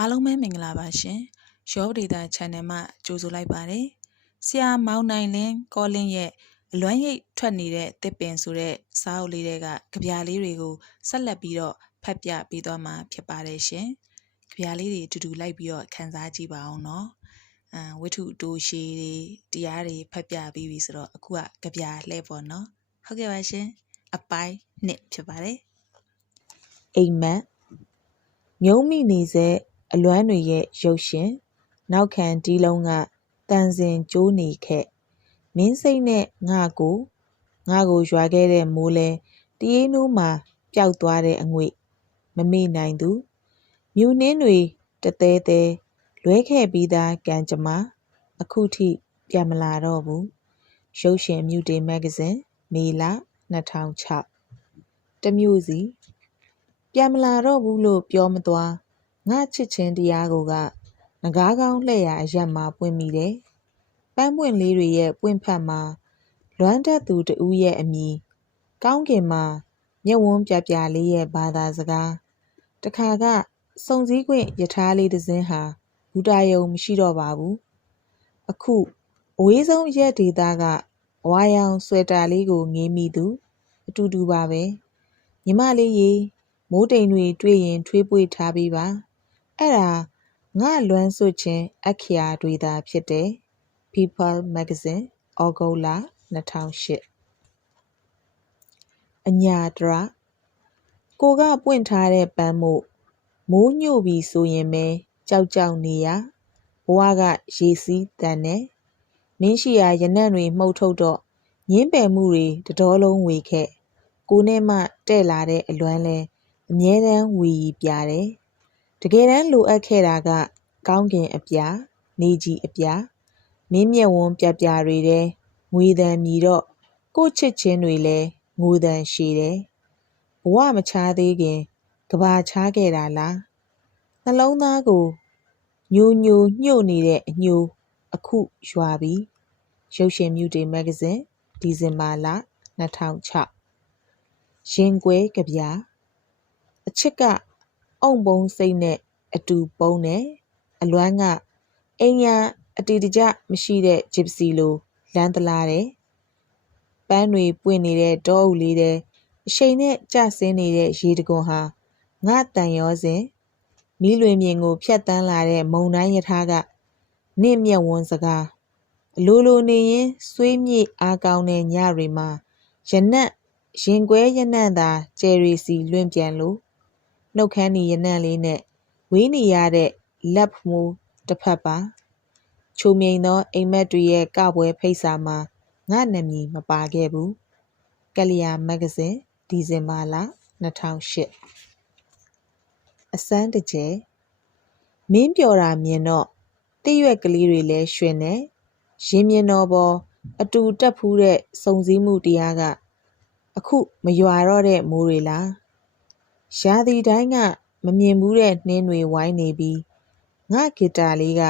အားလုံးပဲမင်္ဂလာပါရှင်။ရောဒေတာ channel မှာကြိုဆိုလိုက်ပါတယ်။ဆရာမောင်နိုင်လင်းကောလင်းရဲ့အလွမ်းရိပ်ထွက်နေတဲ့တစ်ပင်ဆိုတဲ့စာအုပ်လေးတွေကကြပြလေးတွေကိုဆက်လက်ပြီးတော့ဖတ်ပြပေးသွားမှာဖြစ်ပါတယ်ရှင်။ကြပြလေးတွေအတူတူလိုက်ပြီးတော့ခန်းစားကြည့်ပါအောင်နော်။အမ်ဝိထုတိုးရှည်တွေတရားတွေဖတ်ပြပြီးပြီဆိုတော့အခုကကြပြလှည့်ပေါ့နော်။ဟုတ်ကဲ့ပါရှင်။အပိုင်းနှစ်ဖြစ်ပါတယ်။အိမ်မက်မြုံးမိနေစေ အလွမ်းတွေရဲ့ရုပ်ရှင်နောက်ခံဒီလုံးကတန်စင်ကျိုးနေခဲ့မင်းစိတ်နဲ့ငါကိုငါကိုရွာခဲ့တဲ့မိုးလဲတရေနိုးမှာပျောက်သွားတဲ့အငွေ့မမေ့နိုင်သူမြူနှင်းတွေတသေးသေးလွဲခဲ့ပြီးသားကံကြမ္မာအခုထိပြန်မလာတော့ဘူးရုပ်ရှင်မြူတေမဂ္ဂဇင်းမေလ2006တမျိုးစီပြန်မလာတော့ဘူးလို့ပြောမသွား ငါချစ်ချင်းတရားကိုကငကားကောင်းလှဲ့ရအရက်မှာပွင့်မိတယ်။ပန်းပွင့်လေးတွေရဲ့ပွင့်ဖက်မှာလွမ်းတတ်သူတဦးရဲ့အမည်ကောင်းကင်မှာမျက်ဝန်းပြပြလေးရဲ့ဘာသာစကားတခါကစုံစည်းခွင့်ယထာလေးတစ်စင်းဟာဘူတာယုံမရှိတော့ပါဘူး။အခုအဝေးဆုံးရက်ဒေတာကဝါရောင်ဆွဲတာလေးကိုငေးမိသူအတူတူပါပဲ။ညီမလေးရေမိုးတိမ်တွေတွေ့ရင်ထွေးပွေထားပေးပါ အဲ့ဒါငါလွမ်းစွတ်ခြင်းအခရာတွေသာဖြစ်တယ် People Magazine ဩဂုတ်လ2008အညာတရကိုကပွင့်ထားတဲ့ပန်းမို့မိုးညို့ပြီဆိုရင်ပဲကြောက်ကြောက်နေရဘဝကရေစီးတန်နဲ့မင်းရှိရာရနံ့တွေမှုတ်ထုတ်တော့ညင်းပယ်မှုတွေတတော်လုံးဝေခဲ့ကိုနဲ့မှတဲ့လာတဲ့အလွမ်းလဲအမြဲတမ်းဝီရီပြတယ်။ တကယ်တမ်းလိုအပ်ခဲ့တာက ကောင်းကင်အပြာနေကြီးအပြာမင်းမျက်ဝန်းပြပြတွေထဲငွေတန်မြည်တော့ကို့ချစ်ချင်းတွေလဲငိုတန်ရှည်တယ်။ဘဝမချားသေးခင်ကဘာချားခဲ့တာလား။နှလုံးသားကိုညိုညိုညှို့နေတဲ့အညိုအခုရွာပြီ။ရုပ်ရှင်မြူတေမဂ္ဂဇင်းဒီဇင်ဘာလ2006ရင်ကွဲကြပြာအချစ်က အုံပုံစိတ်နဲ့အတူပုံတယ်အလွမ်းကအင်ညာအတီတကျမရှိတဲ့ဂျစ်ပစီလိုလမ်းတလားတယ်ပန်းတွေပွင့်နေတဲ့တောအုပ်လေးတဲ့အရှိန်နဲ့ကျဆင်းနေတဲ့ရေတကွန်ဟာငါတန်ရောစဉ်မီးလွင်မြင်ကိုဖြတ်တန်းလာတဲ့မုံတိုင်းယထာကနင့်မျက်ဝန်းစကားအလိုလိုနေရင်ဆွေးမြေ့အားကောင်းတဲ့ညတွေမှာရနက်ရင်ကွဲရနံ့သာကျယ်ရီစီလွင့်ပြန်လို့ နှုတ်ခမ်းနီရနံ့လေးနဲ့ဝေးနေရတဲ့လက်မူတစ်ဖက်ပါချိုမြိန်သောအိမ်မက်တွေရဲ့ကပွဲဖိတ်စာမှာငါနာမည်မပါခဲ့ဘူးကလျာမဂ္ဂဇင်းဒီဇင်ဘာလ2008အစမ်းတကျဲမင်းပြော်တာမြင်တော့တိရွက်ကလေးတွေလဲရွှင်နေရင်းမြင်တော်ပေါ်အတူတက်ဖူးတဲ့စုံစည်းမှုတရားက အခုမရွာတော့တဲ့မိုးတွေလား ရာသီတိုင်းက မမြင်ဘူးတဲ့နှင်းတွေဝိုင်းနေပြီးငါဂီတာလေးက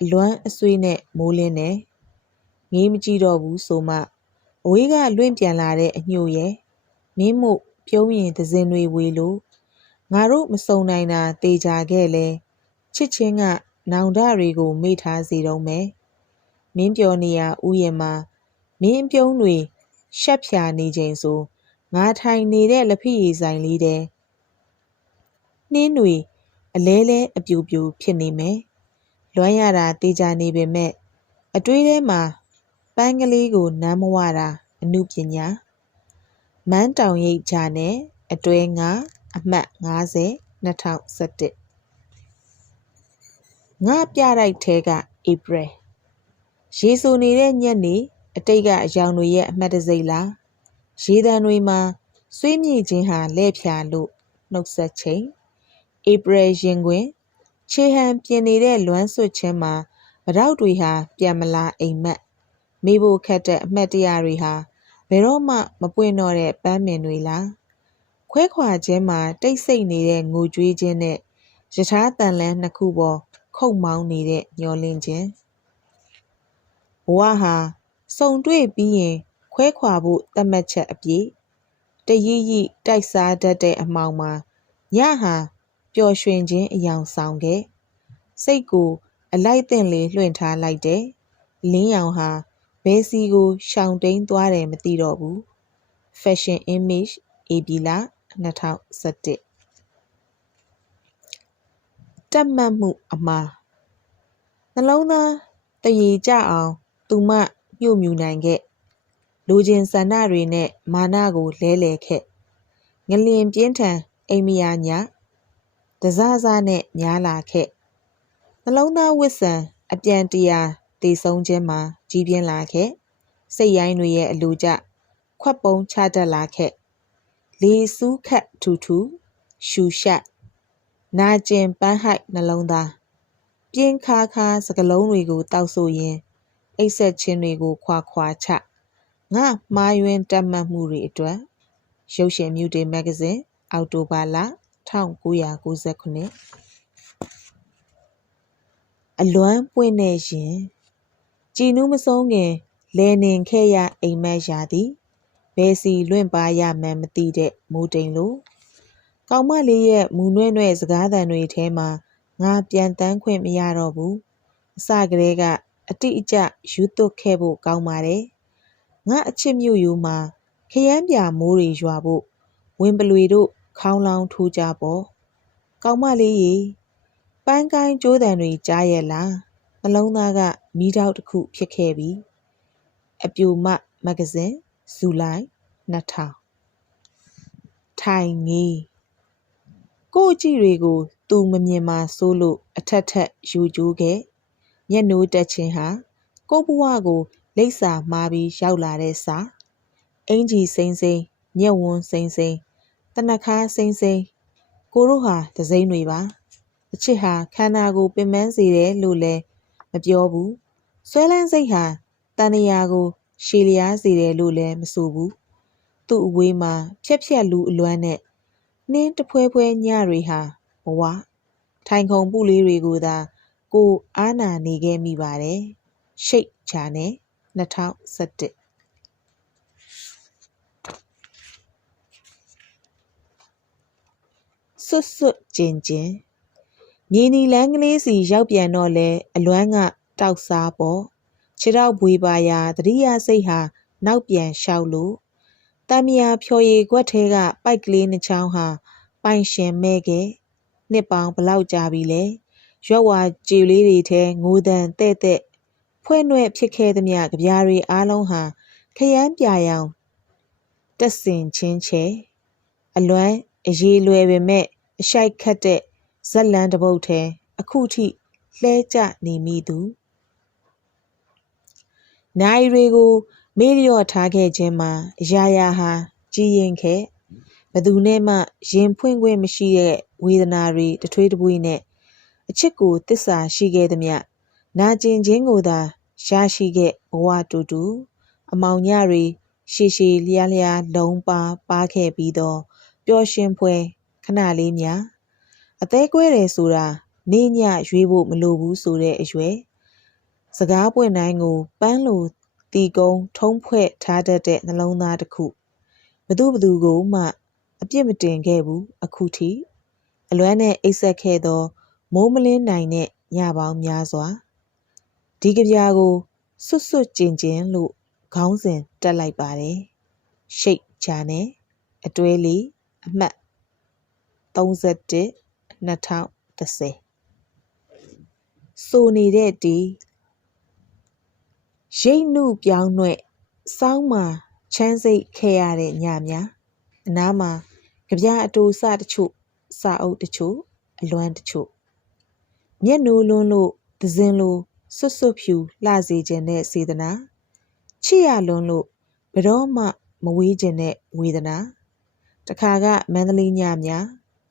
အလွမ်းအဆွေးနဲ့မိုးလင်းနေငေးမကြည့်တော့ဘူးဆိုမှ အဝေးကလွင့်ပြန်လာတဲ့အညို့ရဲ့မင်းမို့ပြုံးရင်သစင်တွေဝေလို့ငါတို့မစုံနိုင်တာတေချာခဲ့လဲချစ်ချင်းကနောင်တတွေကိုမေ့ထားစေတော့မယ်မင်းပြောနေရဥယျာဉ်မှာမင်းပြုံးတွေရှက်ဖြာနေချိန်ဆိုငါထိုင်နေတဲ့လက်ဖက်ရည်ဆိုင်လေးတဲ့ နှင်းတွေအလဲလဲအပြူပြူဖြစ်နေမယ်လွမ်းရတာတေချာနေပေမဲ့အတွေးထဲမှာပန်းကလေးကိုနမ်းမဝတာအမှုပညာမန်းတောင်ရိပ်ဂျာနဲ့အတွဲ9အမှတ်50 2017ငါပြတိုက်ထဲကဧပြီရေဆိုနေတဲ့ညက်နေအတိတ်ကအယောင်တွေရဲ့အမှတ်တစိမ့်လားရေတံတွေမှာဆွေးမြေ့ခြင်းဟာလဲ့ဖြာလို့နှုတ်ဆက်ချိန် ဧပြီရင်ခွင် ခြေဟန်ပြင်နေတဲ့လွမ်းဆွတ်ချင်းမှာဗရောက်တွေဟာပြန်မလာအိမ်မက်မေးဖို့ခက်တဲ့အမှတ်တရတွေဟာဘယ်တော့မှမပွင့်တော့တဲ့ပန်းမင်တွေလားခွဲခွာခြင်းမှာတိတ်ဆိတ်နေတဲ့ငိုကြွေးခြင်းနဲ့ယထာတန်လန်းနှစ်ခုပေါ်ခုတ်မောင်းနေတဲ့မျောလင်းခြင်းဘဝဟာစုံတွေ့ပြီးရင်ခွဲခွာဖို့သတ်မှတ်ချက်အပြည့်တရိပ်ရိတိုက်စားတတ်တဲ့အမှောင်မှာညဟာ ပျော်ရွှင်ခြင်းအယောင်ဆောင်ခဲ့စိတ်ကို အလိုက်သင့်လေလွှင့်ထားလိုက်တယ်လင်းရောင်ဟာဘဲစီကိုရှောင်တိန်သွားတယ်မသိတော့ဘူး Fashion Image ဧပြီလ2017တက်မှတ်မှုအမှားနှလုံးသားတရေကြအောင် သူမညှို့မြူနိုင်ခဲ့လူချင်းဆန္ဒတွေနဲ့မာနကိုလဲလှယ်ခဲ့ငလျင်ပြင်းထန်အိမ်မယာည တစစနဲ့များလာခဲ့နှလုံးသားဝစ်ဆန်အပြန်တရာတည်ဆုံးခြင်းမှာကြီးပြင်းလာခဲ့စိတ်ရိုင်းတွေရဲ့အလိုကျခွက်ပုံချတတ်လာခဲ့လေစူးခတ်ထူထူရှူရှက်နာကျင်ပန်းဟိုက်နှလုံးသားပြင်းခါခါစကလုံးတွေကိုတောက်ဆိုရင်အိတ်ဆက်ချင်းတွေကိုခွာခွာချငါမှားယွင်းတက်မှတ်မှုတွေအတွက်ရုပ်ရှင်မြူတေမဂ္ဂဇင်းအောက်တိုဘာလ 1998အလွမ်းပွင့်နေရင်ကြည်နူးမဆုံးခင်လဲနေခဲ့ရအိမ်မက်ရာသည်ဘယ်စီလွင့်ပါရမှန်းမသိတဲ့မိုးတိမ်လိုကောင်မလေးရဲ့မူနွဲ့နွဲ့စကားသံတွေထဲမှာငါပြန်တန်းခွင့်မရတော့ဘူးအစကတည်းကအတိအကျယူသွတ်ခဲ့ဖို့ကောင်းပါတယ်ငါအချစ်မြူယူမှာခရမ်းပြမိုးတွေရွာဖို့ဝင်ပလွေတို့ ခေါင်းလောင်းထိုးကြပေါ့ကောင်မလေးရေပန်းကိုင်းကျိုးတံတွေကြားရဲ့လားနှလုံးသားကမီးတောက်တစ်ခုဖြစ်ခဲ့ပြီအပြူမမဂ္ဂဇင်းဇူလိုင်2000ထိုင်ငေးကို့အကြည့်တွေကို သူမမြင်မှစိုးလို့အထက်ထက်ယူကျိုးခဲ့မျက်နှိုးတက်ခြင်းဟာကို့ဘဝကိုလိပ်စာမှားပြီးရောက်လာတဲ့စာအင်ကြီးစိမ့်စိမ့်မျက်ဝန်းစိမ့်စိမ့် တနခါစိမ့်စိမ့်ကိုတို့ဟာသစိမ့်တွေပါအချစ်ဟာခန္ဓာကိုပင်ပန်းစေတယ်လို့လည်းမပြောဘူးဆွဲလန်းစိတ်ဟာတန်ရာကို ရှည်လျားစေတယ်လို့လည်းမဆိုဘူးသူ့အဝေးမှာဖြက်ဖြက်လူအလွမ်းနဲ့နှင်းတဖွဲဖွဲညတွေဟာဘဝထိုင်ခုံပူလေးတွေကိုသာ ကိုအားနာနေခဲ့မိပါတယ်ရှိတ်ချာနဲ့2017 စွတ်စွတ်ကျင်ကျင်မြေနီလန်းကလေးစီရောက်ပြန်တော့လဲအလွမ်းကတောက်စားပေါ့ခြေတော့ဘွေပါရာတတိယစိတ်ဟာနောက်ပြန်လျှောက်လို့တမယာဖြော်ရည်ခွက်ထဲကပိုက်ကလေးနှချောင်းဟာပိုင်ရှင်မဲ့ခဲ့နှစ်ပေါင်းဘလောက်ကြာပြီလဲရွက်ဝါကြည်လေးတွေထဲငိုတန်တဲ့တဲ့ဖွဲ့နှဲ့ဖြစ်ခဲ့သမျှကြပြားတွေအားလုံးဟာခရမ်းပြရောင်တက်စင်ချင်းချဲအလွမ်းအရေးလွယ်ပေမဲ့ အရှိုက်ခတ်တဲ့ဇက်လန်းတပုတ်ထဲအခုထိလှဲကြနေမိသူနိုင်တွေကိုမေ့လျော့ထားခဲ့ခြင်းမှာအရာရာဟာကြည်ရင်ခဲ့ဘသူနဲ့မှရင်ဖွင့်ခွင့်မရှိတဲ့ဝေဒနာတွေတထွေးတပွေးနဲ့အချစ်ကိုတစ္ဆာရှိခဲ့သမျှနာကျင်ခြင်းကိုသာရရှိခဲ့ဘဝတူတူအမောင်ညတွေရှည်ရှည်လျားလျားလုံးပါပါခဲ့ပြီးတော့ပျော်ရွှင်ဖွယ်ခ ဏလေးများအသေးကွဲတယ်ဆိုတာနေညရွေးဖို့မလိုဘူးဆိုတဲ့အရွယ်စကားပွင့်တိုင်းကိုပန်းလိုတီကုံထုံးဖွဲ့ထားတတ်တဲ့နှလုံးသားတစ်ခုဘသူဘသူကိုမှအပြစ်မတင်ခဲ့ဘူးအခုထိအလွမ်းနဲ့အိပ်ဆက်ခဲ့သောမိုးမလင်းနိုင်တဲ့ညပေါင်းများစွာဒီကြပြာကိုစွတ်စွတ်ကျင်ကျင်လို့ခေါင်းစဉ်တက်လိုက်ပါတယ်ရှိတ်ချာနဲ့အတွဲလေးအမှတ် 31 2010ဆိုနေတဲ့ဒီရိတ်နှုပြောင်းနှဲ့စောင်းမှာချမ်းစိတ်ခဲ့ရတဲ့ညများအနားမှာကြပြအတူစတချို့စာအုပ်တချို့အလွမ်းတချို့မျက်နှိုးလွန်းလို့သဇင်လိုဆွတ်ဆွတ်ဖြူလှစေခြင်းနဲ့စေတနာချစ်ရလွန်းလို့ဘယ်တော့မှမဝေးခြင်းနဲ့ဝေဒနာတခါကမန္တလေးညများ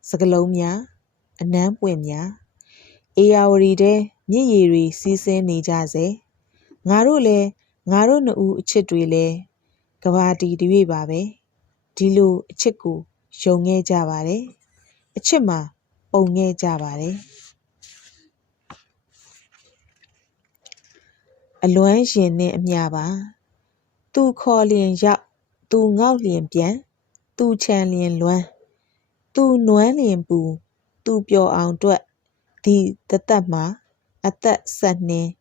စကလုံးများအနမ်းပွင့်များအေယာဝတီတဲမြင့်ရည်တွေစီးဆင်းနေကြစေငါတို့လည်းငါတို့နှစ်ဦးအချစ်တွေလည်းကဘာတီတရွေ့ပါပဲဒီလိုအချစ်ကိုယုံခဲ့ကြပါတယ်အချစ်မှာပုံခဲ့ကြပါတယ်အလွမ်းရင်နဲ့အမျှပါသူခေါ်လျင်ရောက်သူငေါက်လျင်ပြန်သူချန်လျင်လွမ်း သူနွမ်းလျင်ပူ သူပျော်အောင်တွက်ဒီတသက်မှာ အသက်ဆက်နှင်း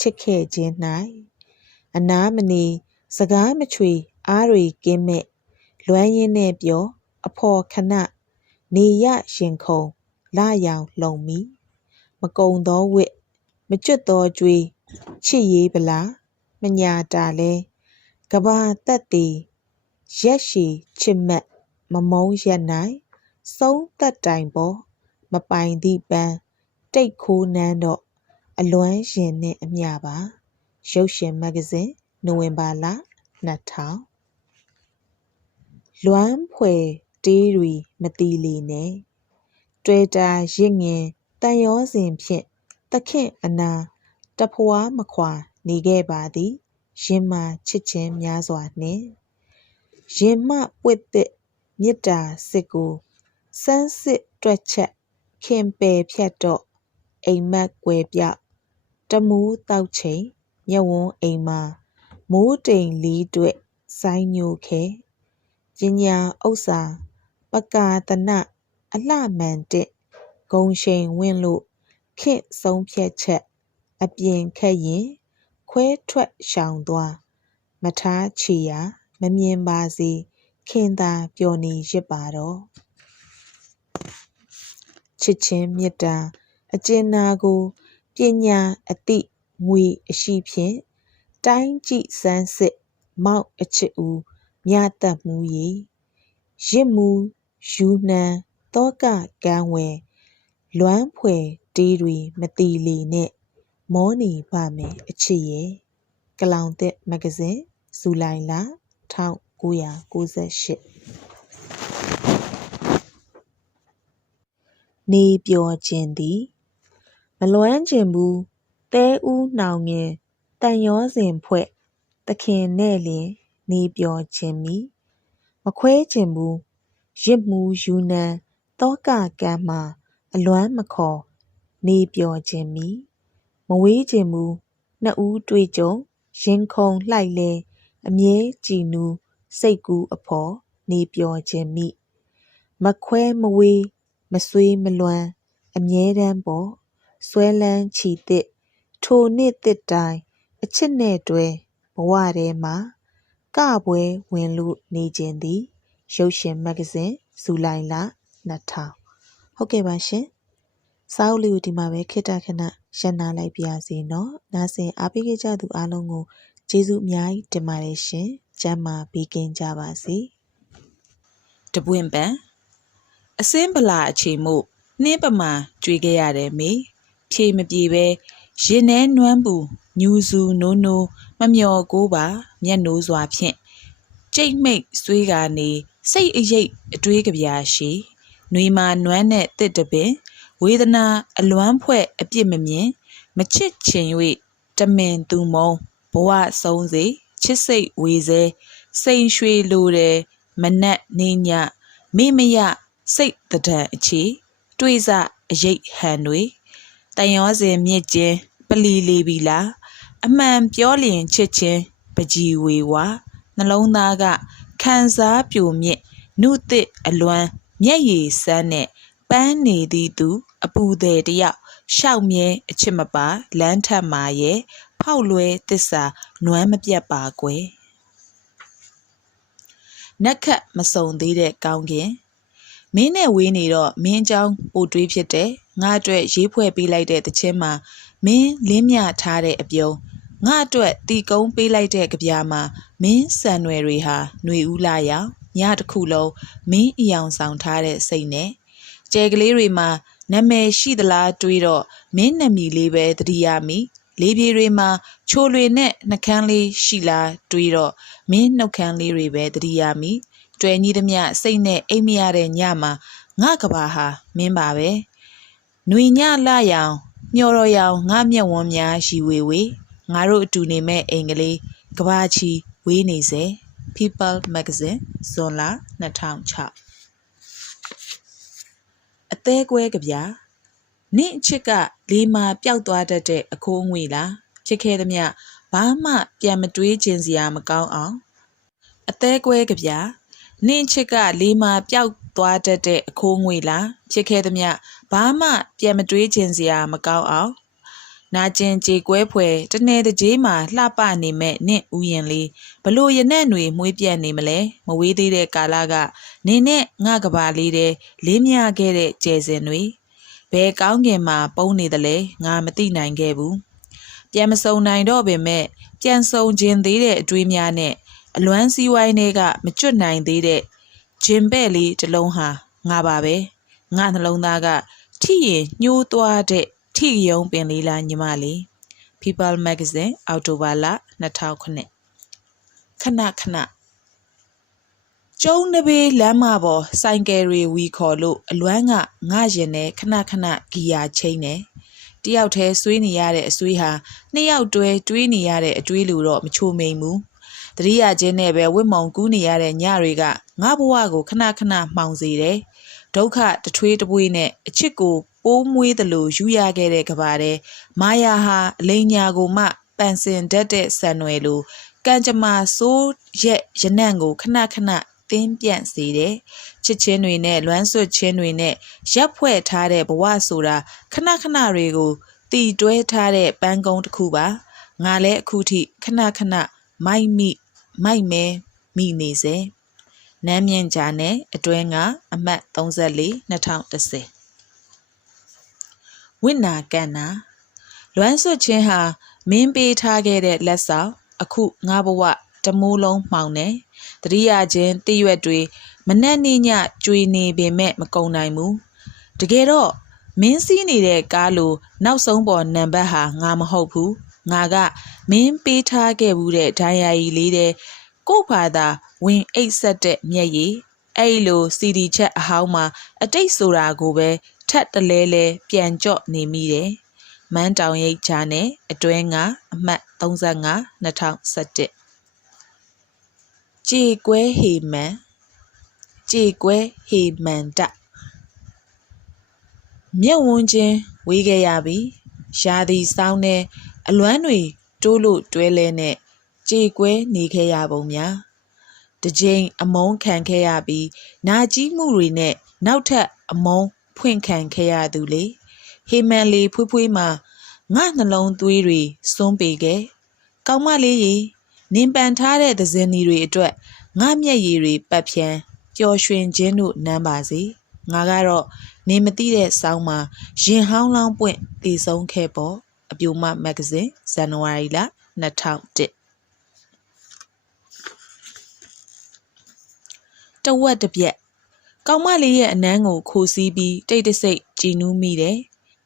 ချစ်ခဲ့ခြင်း၌အနာမနေစကားမချွေအားတွေကင်းမဲ့လွမ်းရင်းနဲ့ပြောအဖော်ခဏနေရရင်ခုံလာရောင်လုံမီမကုံသောဝစ်မကျွတ်သောကြွေးချစ်ရေးပလားမညာတာလဲကဘာတက်တီရက်ရှည်ချစ်မက်မမုံရက်၌ ဆုံးသက်တိုင်ပေါ်မပိုင်သည့်ပန်းတိတ်ခိုးနန်းတော့အလွမ်းရှင်နှင့်အမျှပါ ရုပ်ရှင်မဂ္ဂဇင်းနိုဝင်ဘာလ2000လွမ်းဖွယ်တေးရီမတီလီနဲ့တွေ့တာရစ်ငင်တန်ရောစဉ်ဖြင့်သခင်အနာတဖွာမခွာနေခဲ့ပါသည်ရင်မာချစ်ချင်းများစွာနှင့်ရင်မပွတ်သစ်မေတ္တာစစ်ကို စမ်းစစ်တွက်ချက်ခင်ပယ်ဖြတ်တော့အိမ်မက်ကွယ်ပြောက်တမူးတောက်ချိန်မြဝန်းအိမ်မှာမိုးတိမ်လေးတွေ့ဆိုင်းညိုခဲပညာဥစ္စာပကာတနအလှမှန်တဲ့ဂုံရှိန်ဝင့်လို့ခင့်ဆုံးဖြတ်ချက် အပြင်ခက်ရင်ခွဲထွက်ရှောင်သွားမထားချီရာမမြင်ပါစေခင်သာပျော်နေရစ်ပါတော့ ချစ်ချင်းမေတ္တာအကျဉ်းနာကိုပညာအတိငွေအရှိဖြင့်တိုင်းကြည့်စမ်းစစ်မောက်အချစ်ဦးမြတ်တတ်မှုရေရစ်မှုယူနှံတောကကန်းဝယ်လွမ်းဖွယ်တေးတွေမတီလီနဲ့မောနေပါမယ်အချစ်ရဲ့ကလောင်သက်မဂ္ဂဇင်းဇူလိုင်လ1998 နေပျော်ခြင်းသည် မလွမ်းကျင်ဘူးသဲဦးနှောင်ငင်တန်ရောစဉ်ဖွဲ့သခင်နဲ့လျင်နေပျော်ခြင်းမီမခွဲကျင်ဘူးရစ်မှုယူနံတောကကမ်းမှာအလွမ်းမခေါ်နေပျော်ခြင်းမီမဝေးကျင်ဘူးနှစ်ဦးတွေ့ကြုံရင်ခုန်လှိုက်လဲအမြဲကြည်နူးစိတ်ကူးအဖော်နေပျော်ခြင်းမိမခွဲမဝေး မဆွေးမလွမ်းအမြဲတမ်းပေါ်ဆွဲလန်းချီသည့်ထိုနှစ်သစ်တိုင်းအချစ်နဲ့တွဲဘဝထဲမှာကပွဲဝင်လို့နေခြင်းသည်ရုပ်ရှင်မဂ္ဂဇင်းဇူလိုင်လ2000ဟုတ်ကဲ့ပါရှင်စာအုပ်လေးကိုဒီမှာပဲခေတ္တခဏရှင်းနာလိုက်ပါရစေနော်နားဆင်အားပေးခဲ့ကြသူအားလုံးကိုကျေးဇူးအများကြီးတင်ပါတယ်ရှင်ကျမ်းမာပေးကင်းကြပါစေတပွင့်ပန် အစင်းဗလာအခြေမှုနှင်းပမာကြွေခဲ့ရတယ်မေဖြေမပြေပဲရင်ထဲနွမ်းပူညူစုနိုးနိုးမမျော်ကိုးပါ မျက်နှိုးစွာဖြင့်ကြိတ်မိတ်ဆွေးကနေစိတ်အရိပ်အတွေးကြပြာရှိနှွေမာနွမ်းတဲ့တစ်တပင် ဝေဒနာအလွမ်းဖွဲ့အပြစ်မမြင် မချစ်ချင်၍တမင်သူမုံဘဝဆုံးစေချစ်စိတ်ဝေစေစိန်ရွှေလိုတယ်မနက်နေညမိမယ စိတ်တဒံအခြေတွေးစအရိပ်ဟန်တွေတန်ရောစင်မြင့်ကျင်းပလီလေးပြီလားအမှန်ပြောလျင်ချစ်ချင်းပကြီးဝေဝါနှလုံးသားကခံစားပြိုမြင့်နုသစ်အလွမ်းမျက်ရည်စမ်းနဲ့ပန်းနေသည်သူ အပူသေးတယောက်ရှောက်မြဲအချစ်မပါလမ်းထက်မာရဲ့ဖောက်လွဲတစ္ဆာနွမ်းမပြတ်ပါကွယ်နက်ခတ်မစုံသေးတဲ့ကောင်းကင် မင်းနဲ့ဝေးနေတော့မင်းအကြောင်းပိုတွေးဖြစ်တယ်ငါအတွက်ရေးဖွဲ့ပေးလိုက်တဲ့တခြင်းမှာမင်းလင်းမြထားတဲ့အပြုံးငါအတွက်တီကုန်းပေးလိုက်တဲ့ကြပြာမှာမင်းစံွယ်တွေဟာຫນွေဦးလာရောင်ညတစ်ခုလုံးမင်းအယောင်ဆောင်ထားတဲ့စိတ်နဲ့ကြဲကလေးတွေမှာနာမည်ရှိသလားတွေးတော့မင်းနာမည်လေးပဲသတိရမိလေးပြေတွေမှာချိုလွေနဲ့နှကန်းလေးရှိလားတွေးတော့မင်းနှုတ်ခမ်းလေးတွေပဲသတိရမိ တွယ်ညီသမျှစိတ်နဲ့အိမ်မရတဲ့ညမှာငါကဘာဟာမင်းပါပဲຫນွေညလရောင်မျော်တော်ရောင်ငါမျက်ဝန်းများရှိဝေဝေငါတို့အတူနေမဲ့အိမ်ကလေးကဘာချီဝေးနေစေ People Magazine ဇွန်လ2006အသေးကွဲကြဗျာနင့်အချစ်ကလေးမာပျောက်သွားတတ်တဲ့အခိုးငွေလားဖြစ်ခဲ့သမျှဘာမှပြန်မတွေးခြင်းစရာမကောင်းအောင်အသေးကွဲကြဗျာ နင့်ချစ်ကလေးမာပျောက်သွားတတ်တဲ့အခိုးငွေလားဖြစ်ခဲ့သမျှဘာမှပြန်မတွေးခြင်းစရာမကောင်းအောင်နာကျင်ကြေကွဲဖွယ်တနေတကြေးမှာလှပနေမဲ့နင့်ဥယင်လေးဘလို့ရနဲ့့တွေမွေးပြက်နေမလဲမဝေးသေးတဲ့ကာလကနင်းနဲ့ငါကဘာလေးတဲ့လေးမြခဲ့တဲ့ကျဲစင်တွေဘယ်ကောင်းကင်မှာပုံနေသလဲငါမသိနိုင်ခဲ့ဘူးပြန်မစုံနိုင်တော့ပင်မဲ့ပြန်စုံခြင်းသေးတဲ့အတွေးများနဲ့ အလွမ်းစည်းဝိုင်းတွေကမကျွတ်နိုင်သေးတဲ့ဂျင်ပဲ့လေးတစ်လုံးဟာငါပါပဲငါနှလုံးသားကထိရင်ညှိုးသွားတဲ့ထိယုံပင်လေးလားညီမလေး People Magazine အောက်တိုဘာလ2009ခဏခဏကျုံးနှဘေးလမ်းမပေါ်ဆိုင်ကယ်တွေဝီခေါ်လို့အလွမ်းကငါရင်နဲ့ခဏခဏဂီယာချင်းနေတယောက်တည်းဆွေးနေရတဲ့အဆွေးဟာနှစ်ယောက်တွဲတွေးနေရတဲ့အတွေးလိုတော့မချိုမိန်ဘူး တတိယချင်းနဲ့ပဲဝစ်မောင်ကူးနေရတဲ့ညတွေကငါဘဝကိုခဏခဏမှောင်စေတယ်ဒုက္ခတထွေးတပွေးနဲ့အချစ်ကိုပိုးမွေးသလိုယူရခဲ့တဲ့ကဘာတဲ့မာယာဟာအလိညာကိုမှပန်စင်တတ်တဲ့ဆန်နွယ်လိုကံကြမ္မာစိုးရက်ရနံ့ကိုခဏခဏတင်းပြန့်စေတယ်ချစ်ချင်းတွေနဲ့လွမ်းဆွတ်ချင်းတွေနဲ့ရက်ဖွဲ့ထားတဲ့ဘဝဆိုတာခဏခဏတွေကိုတီတွဲထားတဲ့ပန်းကုန်းတစ်ခုပါငါလည်းအခုထိခဏခဏမိုက်မိ မိုက်မဲမိနေစေနမ်းမြင့်ကြာနဲ့အတွဲကအမှတ်34 2010ဝိနာကန်နာလွမ်းဆွတ်ချင်းဟာမင်းပေးထားခဲ့တဲ့လက်ဆောင်အခုငါဘဝတမိုးလုံးမှောင်နေတတိယချင်းတည့်ရွက်တွေမနဲ့နေညကျွေနေပေမဲ့မကုံနိုင်ဘူးတကယ်တော့မင်းစည်းနေတဲ့ကားလိုနောက်ဆုံးပေါ်နံပါတ်ဟာငါမဟုတ်ဘူး ငါကမင်းပေးထားခဲ့ဘူးတဲ့ဒိုင်ယာရီလေးတဲ့ကို့ဖာသာဝင်အိတ်ဆက်တဲ့မျက်ရည်အဲ့လိုစီဒီချက်အဟောင်းမှာအတိတ်ဆိုတာကိုပဲထက်တလဲလဲပြန်ကြော့နေမိတယ်မန်းတောင်ရိတ်ချာနဲ့အတွဲငါအမှတ်35 2017ကြေကွဲဟေမန်ကြေကွဲဟေမန်တမြက်ဝန်းချင်းဝေးခဲ့ရပြီရာသီစောင်းနဲ့ အလွမ်းတွေတိုးလို့တွဲလဲနဲ့ကြေကွဲနေခဲ့ရပုံများတစ်ချိန်အမုန်းခံခဲ့ရပြီးနာကြီးမှုတွေနဲ့နောက်ထပ်အမုန်းဖွင့်ခံခဲ့ရသူလေဟေမန်လီဖွေးဖွေးမှာငါနှလုံးသွေးတွေစွန်းပေခဲ့ကောင်းမလေးရေနင်ပန်ထားတဲ့သဇင်ဒီတွေအတွက်ငါမျက်ရည်တွေပတ်ဖြန်းပျော်ရွှင်ခြင်းတို့နမ်းပါစေငါကတော့နင်မသိတဲ့ဆောင်းမှာရင်ဟောင်းလောင်းပွင့်တည်ဆုံးခဲ့ပေါ် အပြိုမမဂ္ဂဇင်းဇန်နဝါရီလ2001တဝက်တစ်ပြက်ကောင်မလေးရဲ့အနမ်းကိုခိုးစီးပြီးတိတ်တဆိတ်ကြည်နူးမိတယ်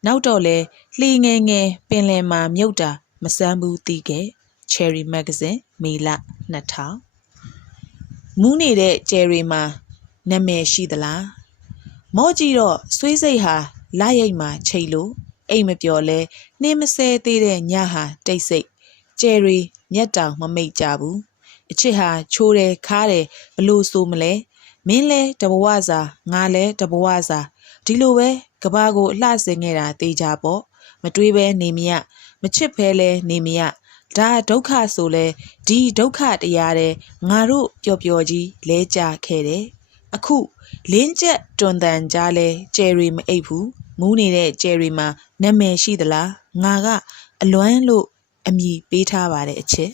နောက်တော့လဲလှေငယ်ငယ်ပင်လယ်မှာမြုပ်တာမစမ်းဘူးတီးခဲ့ Cherry Magazine မေလ2000မူးနေတဲ့ကျယ်ရီမှာနာမည်ရှိသလားမော့ကြည့်တော့ဆွေးစိတ်ဟာလာရိတ်မှာချိတ်လို့ အိမ်မပျော်လဲနှင်းမဆဲသေးတဲ့ညဟာတိတ်ဆိတ်ကျယ်ရီမျက်တောင်မမိတ်ကြဘူးအချစ်ဟာချိုးတယ်ခါတယ်ဘလို့ဆိုမလဲမင်းလဲတဘဝစာငါလဲတဘဝစာဒီလိုပဲကဘာကိုအလှဆင်ခဲ့တာတေးကြပေါ့မတွေးပဲနေမရမချစ်ဖဲလဲနေမရဒါဒုက္ခဆိုလဲဒီဒုက္ခတရားတဲ့ငါတို့ပျော်ပျော်ကြီးလဲကြခဲ့တယ်အခုလင်းကျက်တွန်တန်ကြားလဲကျယ်ရီမအိပ်ဘူး မူးနေတဲ့ကျယ်ရီမှာနာမည်ရှိသလားငါကအလွမ်းလို့အမည်ပေးထားပါတယ်အချစ်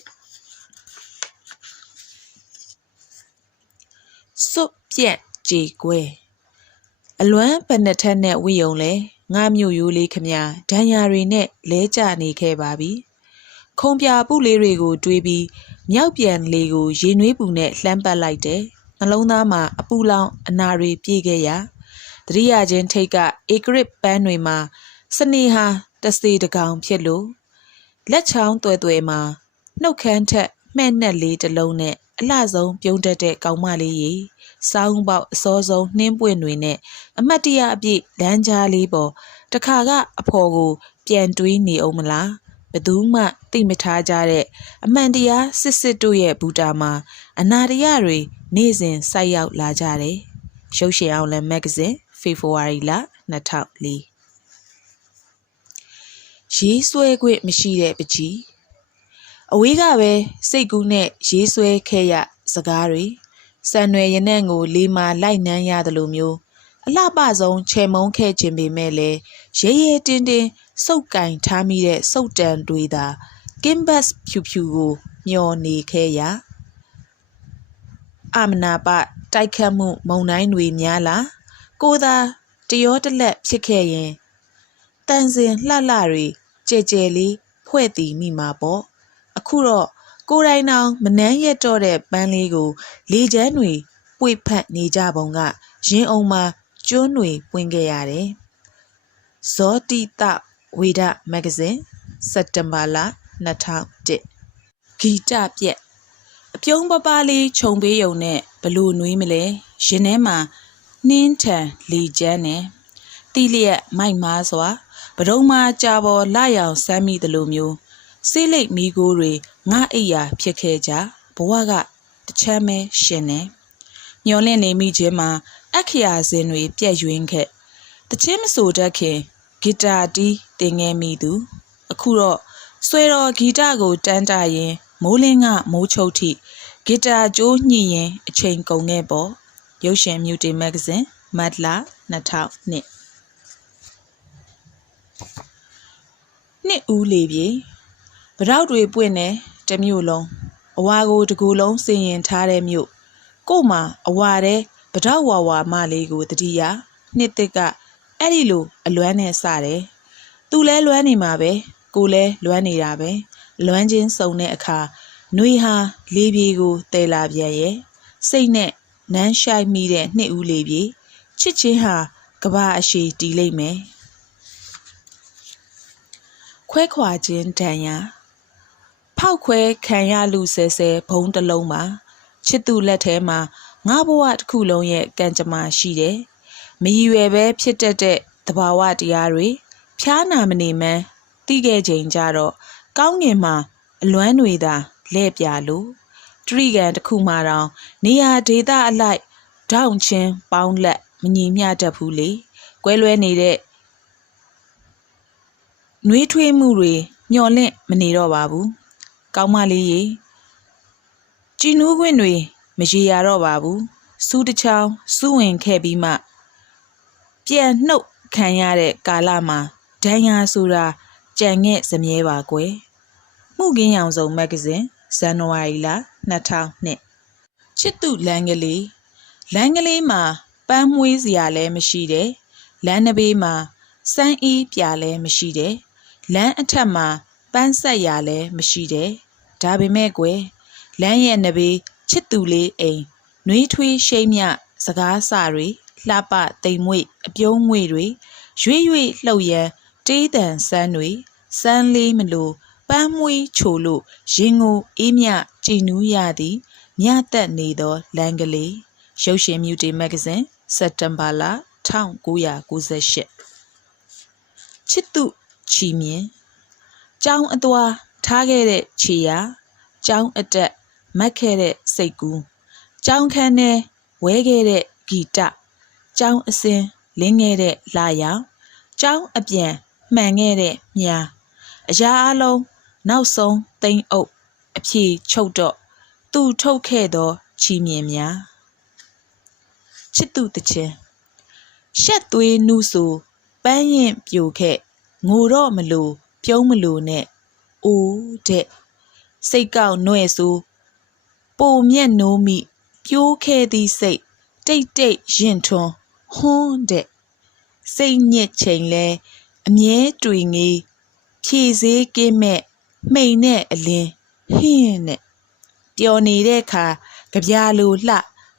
စွတ်ပြက်ကြေကွဲအလွမ်းဘယ်နှစ်ထက်နဲ့ဝိယုံလဲငါမျိုးရိုးလေးခမဒဏ်ရာတွေနဲ့လဲကျနေခဲ့ပါပြီခုံပြပုလေးတွေကိုတွေးပြီးမြောက်ပြန်လေးကိုရေနွေးပူနဲ့လှမ်းပတ်လိုက်တယ်နှလုံးသားမှာအပူလောင်အနာတွေပြေးခဲ့ရ တတိယချင်းထိတ်ကဧကရစ်ပန်းတွေမှာစနေဟာတစေတကောင်ဖြစ်လို့လက်ချောင်းတွယ်တွယ်မှာနှုတ်ခမ်းထက်မှဲ့နဲ့လေးတစ်လုံးနဲ့အလှဆုံးပြုံးတက်တဲ့ကောင်မလေးကြီးစောင်းပေါက်အစောဆုံးနှင်းပွင့်တွေနဲ့အမတ်တရအပြည့်လမ်းကြားလေးပေါ်တခါကအဖော်ကို ပြန်တွေးနေအောင်မလားဘသူမှသိမထားကြတဲ့အမှန်တရားစစ်စစ်တို့ရဲ့ဘူတာမှာအနာတရတွေနေ့စဉ်ဆိုက်ရောက်လာကြတယ်ရုပ်ရှင်အောင်လန်မဂ္ဂဇင်း ဖေဖော်ဝါရီလ2004ရေးဆွဲခွင့်မရှိတဲ့ပကြီးအဝေးကပဲစိတ်ကူးနဲ့ရေးဆွဲခဲ့ရစကားတွေစံရွယ်ရနံ့ကိုလေးမာလိုက်နှမ်းရတယ်လို့မျိုးအလှပဆုံးချေမုန်းခဲ့ခြင်းပေမဲ့လည်းရဲရဲတင်းတင်းစုပ်ကင်ထားမိတဲ့စုပ်တံတွေသာကင်းဘတ်ဖြူဖြူကိုမျောနေခဲ့ရာအမနာပတိုက်ခတ်မှုမုံတိုင်းတွေများလာ ကိုသာတရောတလက်ဖြစ်ခဲ့ရင်တန်စင်လှလှတွေကြဲကြဲလေးဖွဲ့တည်မိမှာပေါ့အခုတော့ကိုယ်တိုင်တောင်မနှမ်းရက်တော့တဲ့ပန်းလေးကို လေချမ်းတွေပွေဖက်နေကြပုံကရင်အောင်မှာကျွန်းတွေပွင့်ခဲ့ရတယ်ဇောတိတဝေဒမဂ္ဂဇင်းစက်တင်ဘာလ2001ဂီတပြက်အပြုံးပပလေးခြုံပေးုံနဲ့ဘလို့နွေးမလဲရင်ထဲမှာ နှင်းထန်လေချမ်းနဲ့တိလျက်မိုက်မားစွာဘဒုံမာကြာပေါ်လာရောင်ဆမ်းမိသလိုမျိုးစိတ်လိတ်မီးကိုတွေငါအိယာဖြစ်ခဲ့ကြဘဝကတချမ်းပဲရှင်နေမျောလင့်နေမိခြင်းမှာအခရာစင်တွေပြက်ယွင်းခဲ့တချင်းမဆိုတတ်ခင်ဂီတာတီးတင်ငယ်မိသူ အခုတော့ဆွဲတော်ဂီတကိုတန်းတရင်မိုးလင်းကမိုးချုပ်ထိဂီတာကြိုးညှိရင်အချိန်ကုန်ခဲ့ပေါ့ ရုပ်ရှင်မြူတင်မဂ္ဂဇင်းမတ်လာ2000နှစ်နှစ်ဦးလေးပြေဗရောက်တွေပွင့်နေတစ်မြို့လုံးအဝါကိုတကူလုံးစင်ရင်ထားတဲ့မြို့ကို့မှာအဝါတဲ့ဗရောက်ဝါဝါမလေးကိုတတိယနှစ်သစ်ကအဲ့ဒီလိုအလွမ်းနဲ့စတယ်သူလဲလွမ်းနေမှာပဲကိုလဲလွမ်းနေတာပဲလွမ်းချင်းစုံတဲ့အခါနှွေဟာလေးပြေကိုတဲလာပြန်ရဲ့စိတ်နဲ့ နန်းရှိုက်မိတဲ့နှစ်ဦးလေးပြေချစ်ချင်းဟာကဘာအရှိတီးလိုက်မယ်ခွဲခွာခြင်းဒဏ်ရာဖောက်ခွဲခံရလူဆဲဆဲဘုံတစ်လုံးမှာချစ်သူလက်ထဲမှာငါဘဝတစ်ခုလုံးရဲ့ကံကြမ္မာရှိတယ်မရည်ရွယ်ပဲဖြစ်တတ်တဲ့သဘာဝတရားတွေဖျားနာမနေမှန်းသိခဲ့ချိန်ကြတော့ကောင်းငင်မှာအလွမ်းတွေသာလဲ့ပြလို့ တရိကန်တစ်ခုမှတောင်နေရာဒေသအလိုက်ဒေါန့်ချင်းပေါင်းလက်မညီမျှတတ်ဘူးလေကွဲလွဲနေတဲ့နှွေးထွေးမှုတွေမျော်လင့်မနေတော့ပါဘူးကောင်းမလေးရေကြည်နူးခွင့်တွေမရေရတော့ပါဘူးစူးတစ်ချောင်းစူးဝင်ခဲ့ပြီးမှပြန်နှုတ်ခံရတဲ့ကာလမှာဒဏ်ရာဆိုတာကြံခဲ့စမြဲပါကွယ်မှုကင်းရောင်စုံမဂ္ဂဇင်းဇန်နဝါရီလ 2002ချစ်သူလမ်းကလေးလမ်းကလေးမှာပန်းမွေးစရာလည်းမရှိတယ်လမ်းတစ်ဘေးမှာစမ်းအီးပြလည်းမရှိတယ်လမ်းအထက်မှာပန်းဆက်ရလည်းမရှိတယ်ဒါပေမဲ့ကွယ်လမ်းရဲ့နဘေးချစ်သူလေးအိမ်နှွေးထွေးရှိမ့်မြစကားစတွေလှပတိမ်မွေ့အပြုံးငွေတွေရွေ့ရွေ့လှုပ်ရန်တေးတန်ဆန်းတွေစမ်းလေးမလို့ ပန်းမွေးချိုလို့ရင်ကိုအေးမြကြည်နူးရသည်မြတ်သက်နေသောလမ်းကလေးရုပ်ရှင်မြူတီမဂ္ဂဇင်းစက်တင်ဘာလ1998ချစ်သူချီမြင်ကျောင်းအသွာထားခဲ့တဲ့ခြေရာကျောင်းအတက်မတ်ခဲ့တဲ့စိတ်ကူးကျောင်းခန်းထဲဝဲခဲ့တဲ့ဂီတကျောင်းအစင်လင်းခဲ့တဲ့လာရောင်ကျောင်းအပြန်မှန်ခဲ့တဲ့မြာအရာအလုံး နောက်ဆုံးသိမ့်အုပ်အဖြေချုပ်တော့သူထုတ်ခဲ့သောချီမြင်များချစ်သူတခြင်းရှက်သွေးနှုဆိုပန်းရင်ပြိုခဲ့ငိုတော့မလို့ပြုံးမလို့နဲ့အိုးတဲ့စိတ်ကောက်နှွဲ့ဆိုပိုမြက်နိုးမိပြိုးခဲ့သည့်စိတ်တိတ်တိတ်ရင်ထွန်းဟွန်းတဲ့စိတ်ညစ်ချိန်လဲအမြဲတွေ့ငေးဖြည့်စည်းကင်းမဲ့ မှိန်နဲ့အလင်းဟင်းနဲ့ပျော်နေတဲ့အခါကြပြာလိုလှ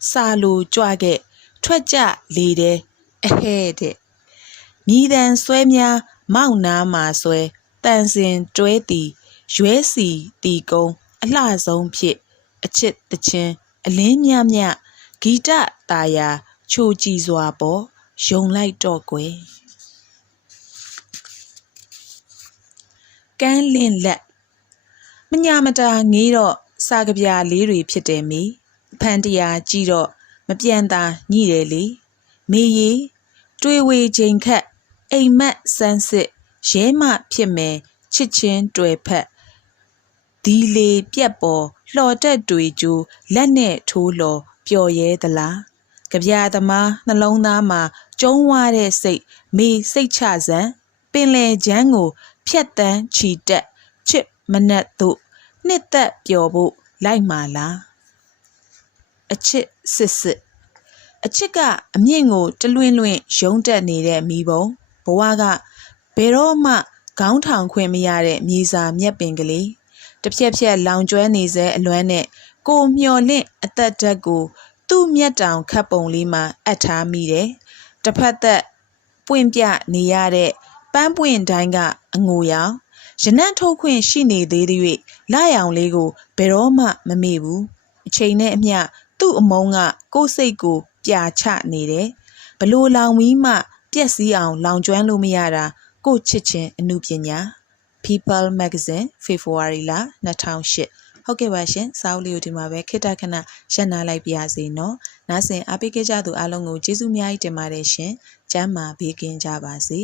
စာလိုကြွခဲ့ထွက်ကြလေတဲ့အဟဲတဲ့မြည်တန်ဆွဲများမောက်နာမှာဆွဲတန်စင်တွဲတီရွဲစီတီကုံအလှဆုံးဖြစ်အချစ်တချင်းအလင်းမြမြဂီတတာယာချိုကြည်စွာပေါ်ယုံလိုက်တော့ကွယ်ကန်းလင့်လက် မညာမတာငေးတော့စာကဗျာလေးတွေဖြစ်တယ်မေဖန်တရားကြည့်တော့မပြန်တာညိတယ်လေမေရီတွေးဝေချိန်ခတ်အိမ်မက်စမ်းစစ်ရဲမဖြစ်မယ်ချစ်ချင်းတွေ့ဖက်ဒီလေပြက်ပေါ်လှော်တက်တွေကျိုးလက်နဲ့ထိုးလှော်ပျော်ရဲသလားကြပြသမားနှလုံးသားမှာကျုံးဝါတဲ့စိတ်မေစိတ်ချစံပင်လေချမ်းကို ဖြတ်တန်းချီတက်ချစ် မနက်တို့နှစ်သက်ပျော်ဖို့လိုက်မာလားအချစ်စစ်စစ်အချစ်ကအမြင့်ကိုတလွင့်လွင့်ရုံးတက်နေတဲ့မိဘုံဘဝကဘယ်တော့မှခေါင်းထောင်ခွင့်မရတဲ့မြေစာမြက်ပင်ကလေးတစ်ဖြက်ဖြက်လောင်ကျွမ်းနေစေအလွမ်းနဲ့ကိုမျော်လင့်အသက်ဓာတ်ကိုသူ့မျက်တောင်ခတ်ပုံလေးမှာအပ်ထားမိတယ်တစ်ဖက်သက်ပွင့်ပြနေရတဲ့ပန်းပွင့်တိုင်းကအငိုရောင် ရနံ့ထုတ်ခွင့်ရှိနေသေးသည်၍လာရောင်လေးကိုဘယ်တော့မှမမေ့ဘူးအချိန်နဲ့အမျှသူ့အမုန်းကကိုယ်စိတ်ကို ပြာချနေတယ်ဘလို့လောင်မီးမှပျက်စီးအောင် လောင်ကျွမ်းလို့မရတာကိုယ့်ချစ်ချင်းအမှုပညာ People Magazine February လ2008ဟုတ်ကဲ့ပါရှင်စာအုပ်လေးကိုဒီမှာပဲခေတ္တခဏရပ်နာလိုက်ပါရစေနော်နားဆင်အားပေးခဲ့ကြသူအားလုံးကိုကျေးဇူးအများကြီးတင်ပါတယ်ရှင်ကျမ်းမာဘေးကင်းကြပါစေ